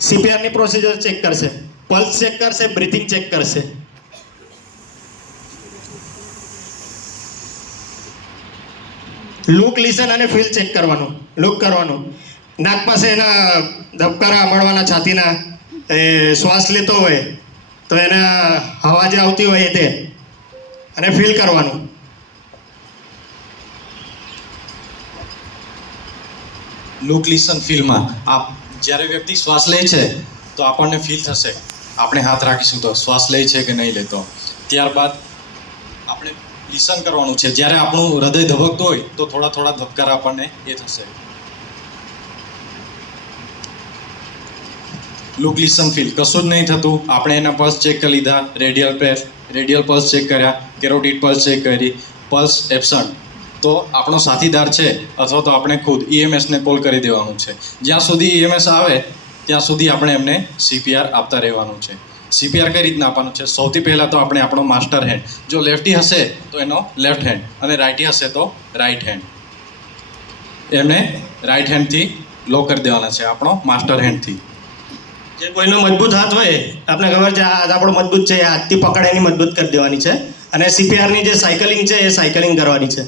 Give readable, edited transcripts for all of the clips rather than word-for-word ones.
સીપીઆરની procedure check કરશે, pulse check કરશે, breathing check કરશે. લુક, લિસન અને ફીલ ચેક કરવાનું, લુક કરવાનું. નાક પાસે એના ધબકારા સાંભળવાના છાતીના, એ શ્વાસ લેતો હોય તો એના હવા જે આવતી હોય તે, અને ફીલ કરવાનું. લુક, લિસન, ફીલમાં જ્યારે વ્યક્તિ શ્વાસ લે છે તો આપણને ફીલ થશે, આપણે હાથ રાખીશું તો શ્વાસ લે છે કે નહીં લેતો. ત્યારબાદ આપણે લિસન કરવાનું છે, જ્યારે આપણું હૃદય ધબકતું હોય તો થોડા થોડા ધબકારા આપણને એ થશે. લુક, લિસન, ફીલ કશું જ નહીં થતું. આપણે એના પલ્સ ચેક કરી લીધા, રેડિયલ પલ્સ ચેક કર્યા, કેરોટિડ પલ્સ ચેક કરી, પલ્સ એબસન્ટ. તો આપણો સાથીદાર છે અથવા તો આપણે ખુદ ઈએમએસને કોલ કરી દેવાનું છે. જ્યાં સુધી ઈએમએસ આવે ત્યાં સુધી આપણે એમને સીપીઆર આપતા રહેવાનું છે. સીપીઆર કઈ રીતના આપવાનું છે? સૌથી પહેલાં તો આપણે આપણો માસ્ટર હેન્ડ, જો લેફ્ટી હશે તો એનો લેફ્ટ હેન્ડ અને રાઇટી હશે તો રાઇટ હેન્ડ, એમને રાઇટ હેન્ડથી લો કરી દેવાના છે, આપણો માસ્ટર હેન્ડથી. જે કોઈનો મજબૂત હાથ હોય, આપણે ખબર છે આ હાથ આપણો મજબૂત છે, એ હાથથી પકડાઈને મજબૂત કરી દેવાની છે. અને સીપીઆરની જે સાયકલિંગ છે એ સાયકલિંગ કરવાની છે.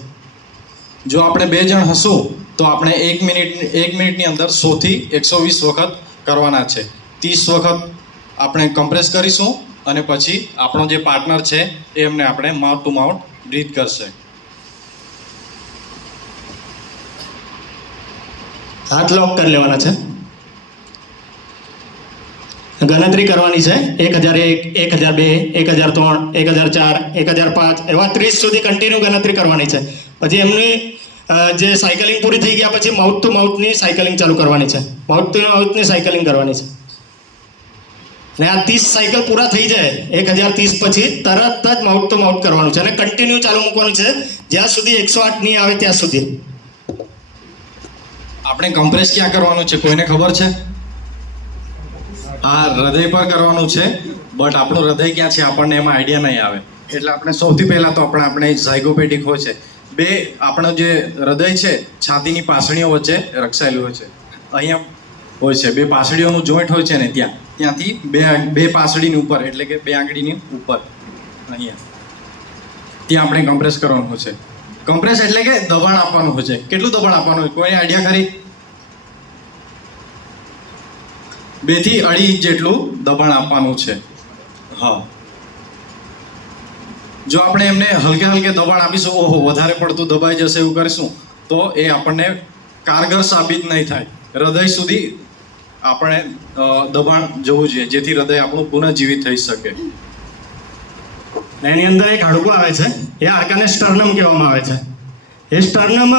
જો આપણે 2 જણ હશું તો આપણે 1 મિનિટની અંદર 100 થી 120 વખત કરવાના છે. 30 વખત આપણે કમ્પ્રેસ કરીશું અને પછી આપણો જે પાર્ટનર છે એ એમને આપણે માઉથ ટુ માઉથ બ્રીથ કરશે. હાથ લોક કરી લેવાના છે. ગણતરી કરવાની છે 1001, 1002, 1003, 1004, 1005 એવા 30 સુધી કન્ટિન્યુ ગણતરી કરવાની છે. પછી એમની જે સાયકલિંગ પૂરી થઈ ગયા પછી માઉથ ટુ માઉથની સાયકલિંગ ચાલુ કરવાની છે. માઉથ ટુ માઉથની સાયકલિંગ કરવાની છે. અને આ 30 સાયકલ પૂરા થઈ જાય 1030 પછી તરત જ માઉથ ટુ માઉથ કરવાનું છે અને કન્ટિન્યુ ચાલુ મૂકવાનું છે જ્યાં સુધી 108 નહીં આવે ત્યાં સુધી. આપણે કમ્પ્રેસ ક્યાં કરવાનું છે કોઈને ખબર છે? આ હૃદય પર કરવાનું છે, બટ આપણું હૃદય ક્યાં છે આપણને એમાં આઈડિયા નહીં આવે. એટલે આપણે સૌથી પહેલાં તો આપણે ઝાયગોપેડિક હોય છે, બે આપણો જે હૃદય છે છાતીની પાસળીઓ વચ્ચે રક્ષાયેલું હોય છે. અહીંયા હોય છે 2 પાસળીઓનું જોઈન્ટ હોય છે ને ત્યાંથી બે પાસળીની ઉપર એટલે કે 2 આંગળીની ઉપર અહીંયા ત્યાં આપણે કમ્પ્રેસ કરવાનું હોય છે. કમ્પ્રેસ એટલે કે દબાણ આપવાનું હોય છે. કેટલું દબાણ આપવાનું હોય કોઈ આઈડિયા ખરી? 2 થી 2.5 ઇંચ જેટલું દબાણ આપવાનું છે. હા, જો આપણે એમને હલકે દબાણ આપીશું, ઓહો વધારે પડતું દબાઈ જશે એવું કરીશું તો એ આપણને કારગર સાબિત નહીં થાય. હૃદય સુધી આપણે દબાણ જવું જોઈએ જેથી હૃદય આપણું પુનઃજીવિત થઈ શકે. એની અંદર એક હાડકું આવે છે, એ હાડકાને સ્ટર્નમ કહેવામાં આવે છે. એ સ્ટર્નમ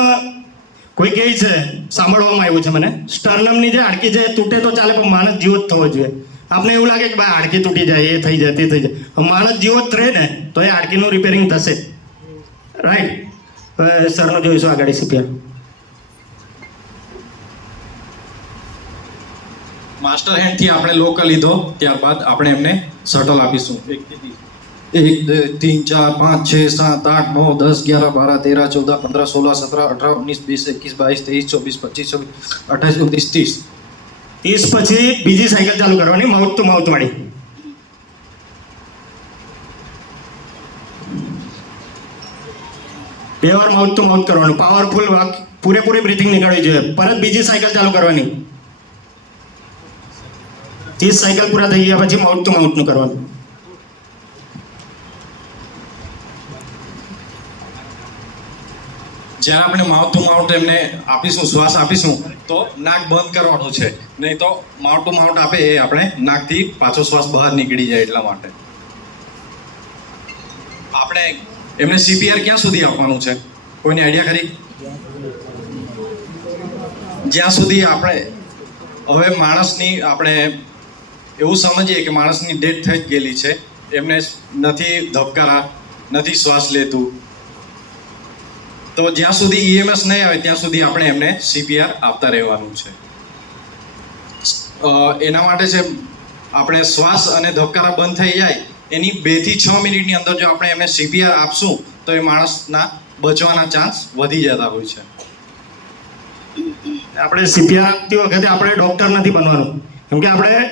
કોઈ કહે છે, સાંભળવામાં આવ્યું છે મને, સ્ટર્નમની જે હાડકી છે તૂટે તો ચાલે પણ માણસ જીવો જ થવો જોઈએ. આપણે એવું લાગે કે ભાઈ હાડકી તૂટી જાય, એ થઈ જાય, તે થઈ જાય. માણસ જીવો જ રહે ને તો એ હાડકીનું રિપેરિંગ થશે. રાઈટ. હવે સરનું જોઈશું આગળ સીપીઆર. માસ્ટર હેન્ડથી આપણે લો કરી લીધો, ત્યારબાદ આપણે એમને શટલ આપીશું. 1 2 3 4 5 6 7 8 9 10 11 12 13 14 15 16 17 18 19 20 21 22 23 24 25 28 29 30 30 પછી બીજી સાયકલ ચાલુ કરવાની માઉથ ટુ માઉથ વાળી. બે વાર માઉથ ટુ માઉથ કરવાનું, પાવરફુલ પૂરેપૂરી બ્રીથિંગ નીકળવી જોઈએ. પરત બીજી સાયકલ ચાલુ કરવાની. 30 સાયકલ પૂરા થઈ ગયા પછી માઉથ ટુ માઉથનું કરવાનું. જ્યારે આપણે માઉથ ટુ માઉથ એમને આપીશું, શ્વાસ આપીશું તો નાક બંધ કરવાનું છે, નહીં તો માઉથ ટુ માઉથ આપે એ આપણે નાકથી પાછો શ્વાસ બહાર નીકળી જાય. એટલા માટે આપણે એમને સીપીઆર ક્યાં સુધી આપવાનું છે કોઈને આઈડિયા ખરી? જ્યાં સુધી આપણે હવે માણસની આપણે એવું સમજીએ કે માણસની ડેથ થઈ જ ગયેલી છે, એમને નથી ધબકારા, નથી શ્વાસ લેતું, તો જ્યાં સુધી ઈએમએસ નહીં આવે ત્યાં સુધી આપણે એમને સીપીઆર આપતા રહેવાનું છે. એના માટે છે આપણે શ્વાસ અને ધબકારા બંધ થઈ જાય એની 2 થી 6 મિનિટની અંદર જો આપણે એમને સીપીઆર આપશું તો એ માણસના બચવાના ચાન્સ વધી જતા હોય છે. આપણે સીપીઆર આપતી વખતે આપણે ડૉક્ટર નથી બનવાનું. કેમ કે આપણે